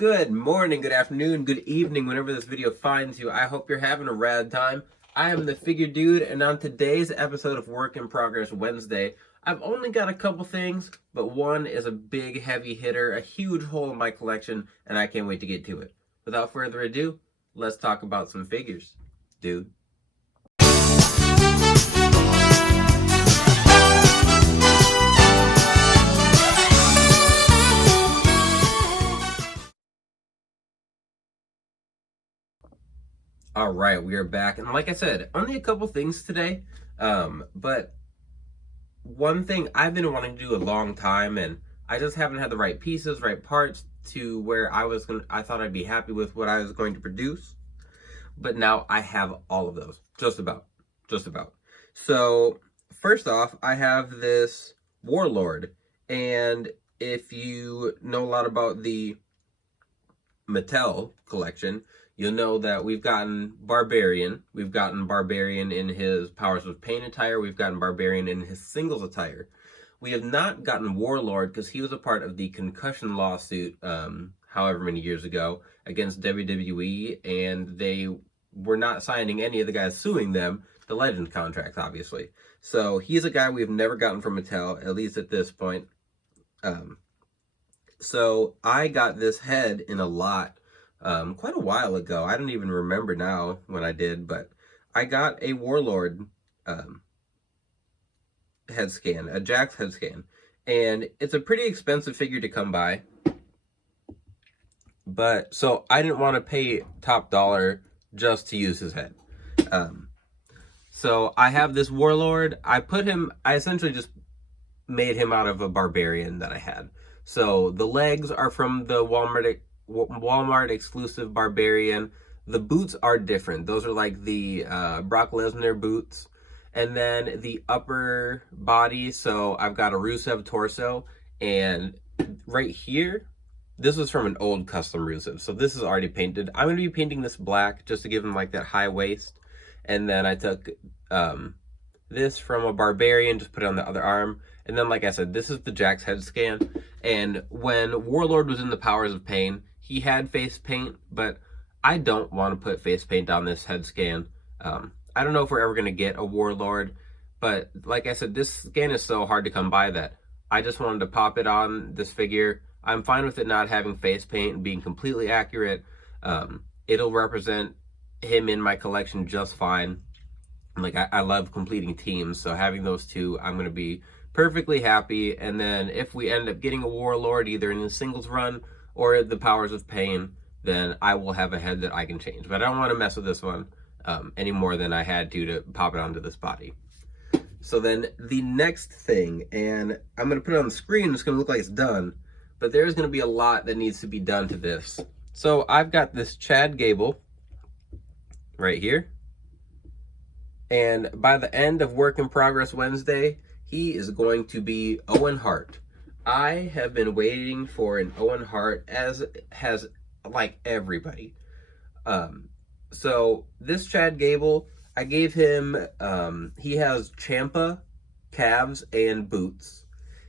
Good morning, good afternoon, good evening, whenever this video finds you. I hope you're having a rad time. I am the Figure Dude, and on today's episode of Work in Progress Wednesday, I've only got a couple things, but one is a big heavy hitter, a huge hole in my collection, and I can't wait to get to it. Without further ado, let's talk about some figures, dude. All right, we are back, and like I said, only a couple things today, but one thing I've been wanting to do a long time, and I just haven't had the right pieces, right parts to where I thought I'd be happy with what I was going to produce, but now I have all of those, just about. So first off, I have this Warlord, and if you know a lot about the Mattel collection, you'll know that we've gotten Barbarian. We've gotten Barbarian in his Powers of Pain attire. We've gotten Barbarian in his singles attire. We have not gotten Warlord because he was a part of the concussion lawsuit however many years ago against WWE, and they were not signing any of the guys suing them the Legend contracts, obviously. So he's a guy we've never gotten from Mattel, at least at this point. So I got this head in a lot quite a while ago. I don't even remember now when I did, but I got a Warlord head scan, a Jax head scan, and it's a pretty expensive figure to come by. But so I didn't want to pay top dollar just to use his head. So I have this Warlord. I essentially just made him out of a Barbarian that I had. So the legs are from the Walmart exclusive Barbarian. The boots are different. Those are like the Brock Lesnar boots. And then the upper body, so I've got a Rusev torso. And right here, this was from an old custom Rusev. So this is already painted. I'm going to be painting this black just to give him like that high waist. And then I took this from a Barbarian, just put it on the other arm. And then, like I said, this is the Jax head scan. And when Warlord was in the Powers of Pain, he had face paint, but I don't want to put face paint on this head scan. I don't know if we're ever going to get a Warlord, but like I said, this scan is so hard to come by that I just wanted to pop it on this figure. I'm fine with it not having face paint and being completely accurate. It'll represent him in my collection just fine. Like, I love completing teams, so having those two, I'm going to be perfectly happy. And then if we end up getting a Warlord, either in the singles run or the Powers of Pain, then I will have a head that I can change. But I don't want to mess with this one any more than I had to pop it onto this body. So then the next thing, and I'm going to put it on the screen, it's going to look like it's done, but there's going to be a lot that needs to be done to this. So I've got this Chad Gable right here. And by the end of Work in Progress Wednesday, he is going to be Owen Hart. I have been waiting for an Owen Hart, as has like everybody. So this Chad Gable, I gave him, he has Champa, calves, and boots.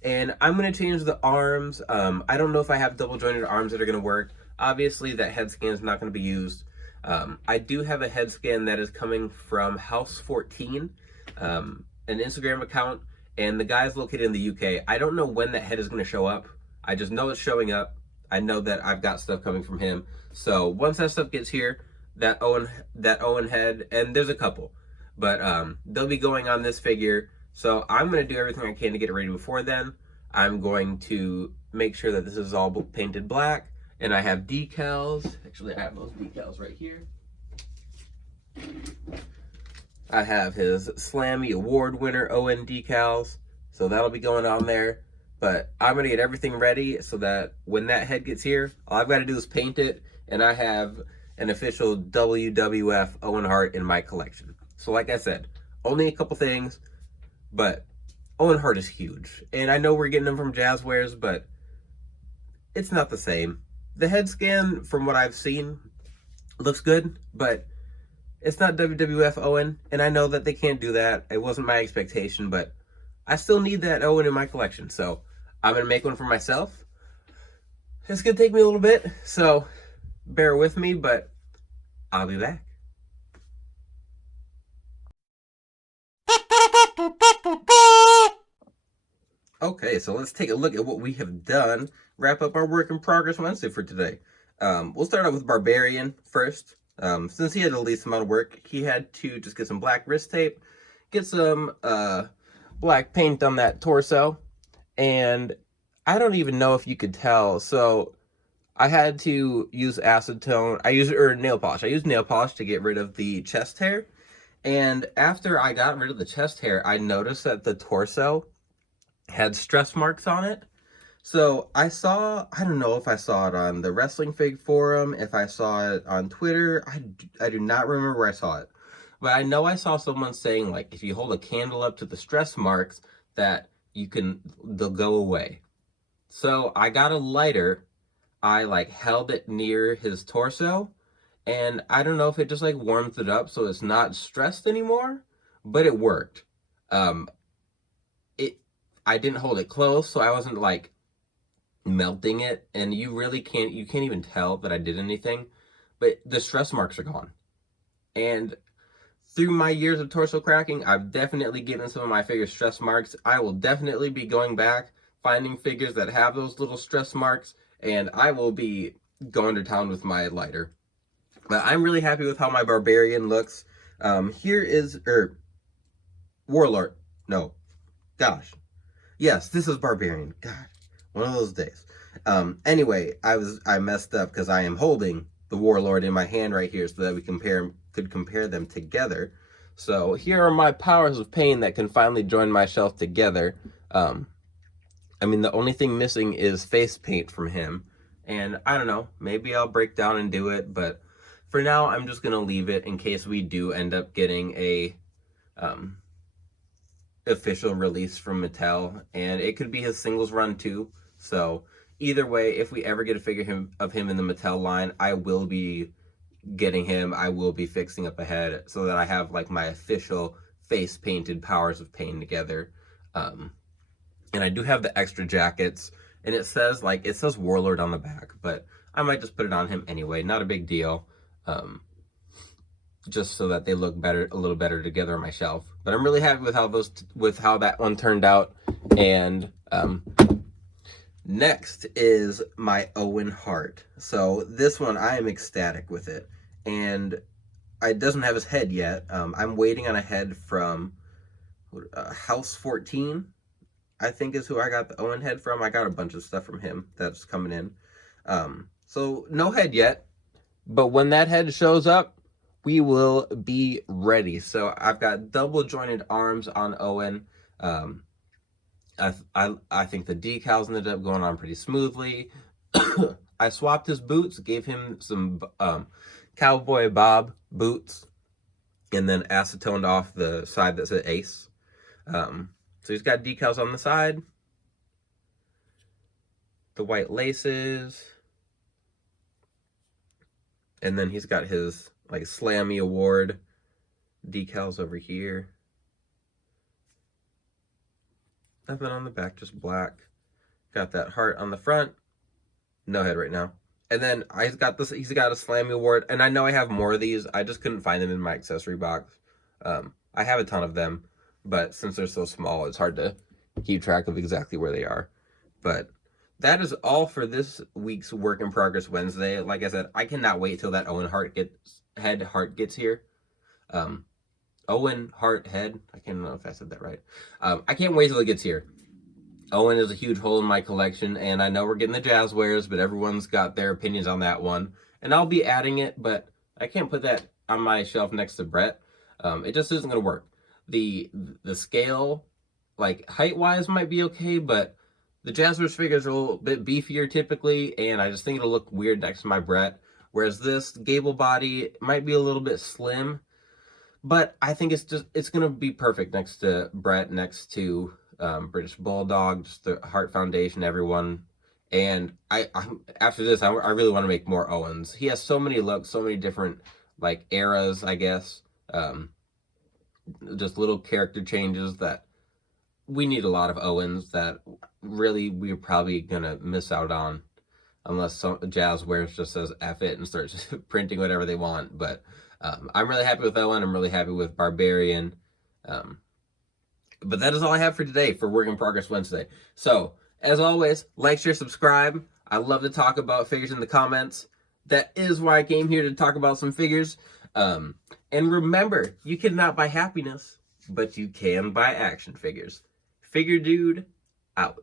And I'm going to change the arms. I don't know if I have double jointed arms that are going to work. Obviously, that head scan is not going to be used. I do have a head scan that is coming from Haus Fourteen, an Instagram account, and the guy's located in the UK. I don't know when that head is going to show up. I just know it's showing up. I know that I've got stuff coming from him. So once that stuff gets here, that Owen head, and there's a couple, but they'll be going on this figure. So I'm going to do everything I can to get it ready before then. I'm going to make sure that this is all painted black. And I have decals. Actually, I have those decals right here. I have his Slammy Award winner Owen decals. So that'll be going on there. But I'm going to get everything ready so that when that head gets here, all I've got to do is paint it. And I have an official WWF Owen Hart in my collection. So like I said, only a couple things. But Owen Hart is huge. And I know we're getting them from Jazzwares, but it's not the same. The head scan, from what I've seen, looks good, but it's not WWF Owen, and I know that they can't do that. It wasn't my expectation, but I still need that Owen in my collection, so I'm going to make one for myself. It's gonna take me a little bit, so bear with me, but I'll be back. Okay, so let's take a look at what we have done. Wrap up our work in progress Wednesday for today. We'll start out with Barbarian first. Since he had the least amount of work, he had to just get some black wrist tape, get some black paint on that torso, and I don't even know if you could tell. So I had to use acetone. Nail polish. I used nail polish to get rid of the chest hair. And after I got rid of the chest hair, I noticed that the torso had stress marks on it. So I don't know if I saw it on the Wrestling Fig forum, if I saw it on Twitter. I do not remember where I saw it. But I know I saw someone saying, like, if you hold a candle up to the stress marks, that they'll go away. So I got a lighter. I, like, held it near his torso. And I don't know if it just, like, warms it up so it's not stressed anymore. But it worked. I didn't hold it close, so I wasn't, like, melting it, and you can't even tell that I did anything, but the stress marks are gone. And through my years of torso cracking, I've definitely given some of my figures stress marks. I will definitely be going back, finding figures that have those little stress marks, and I will be going to town with my lighter. But I'm really happy with how my Barbarian looks. Here is Warlord. No, gosh, yes, this is Barbarian. God, one of those days. Anyway, I messed up because I am holding the Warlord in my hand right here so that we could compare them together. So here are my Powers of Pain that can finally join my shelf together. I mean, the only thing missing is face paint from him. And I don't know, maybe I'll break down and do it, but for now, I'm just going to leave it in case we do end up getting a official release from Mattel, and it could be his singles run too. So either way, if we ever get a figure of him in the Mattel line, I will be getting him. I will be fixing up a head so that I have, like, my official face painted Powers of Pain together. And I do have the extra jackets, and it says Warlord on the back, but I might just put it on him anyway. Not a big deal. Just so that they look a little better together on my shelf. But I'm really happy with how that one turned out. And next is my Owen Hart. So this one, I am ecstatic with it, and it doesn't have his head yet. I'm waiting on a head from Haus 14. I think is who I got the Owen head from. I got a bunch of stuff from him that's coming in. So no head yet, but when that head shows up, we will be ready. So I've got double jointed arms on Owen. I think the decals ended up going on pretty smoothly. I swapped his boots, gave him some Cowboy Bob boots, and then acetoned off the side that said Ace. So he's got decals on the side, the white laces, and then he's got his, like, Slammy Award decals over here. Nothing on the back, just black. Got that heart on the front. No head right now. And then he's got a Slammy Award, and I know I have more of these. I just couldn't find them in my accessory box. I have a ton of them, but since they're so small, it's hard to keep track of exactly where they are. But that is all for this week's Work in Progress Wednesday. Like I said, I cannot wait till that Owen Hart gets here. Owen Hart head. I can't know if I said that right. I can't wait till it gets here. Owen is a huge hole in my collection, and I know we're getting the Jazzwares, but everyone's got their opinions on that one. And I'll be adding it, but I can't put that on my shelf next to Brett. It just isn't going to work. The scale, like, height-wise might be okay, but the Jazzwares figures are a little bit beefier typically, and I just think it'll look weird next to my Brett. Whereas this Gable body might be a little bit slim, but I think it's going to be perfect next to Brett, next to British Bulldog, just the Hart Foundation, everyone. And I after this, I really want to make more Owens. He has so many looks, so many different, like, eras, I guess. Just little character changes that we need a lot of Owens that really we're probably going to miss out on. unless some Jazzwares just says F it and starts printing whatever they want. But I'm really happy with Owen. I'm really happy with Barbarian. But that is all I have for today for Work in Progress Wednesday. So, as always, like, share, subscribe. I love to talk about figures in the comments. That is why I came here to talk about some figures. And remember, you cannot buy happiness, but you can buy action figures. Figure Dude, out.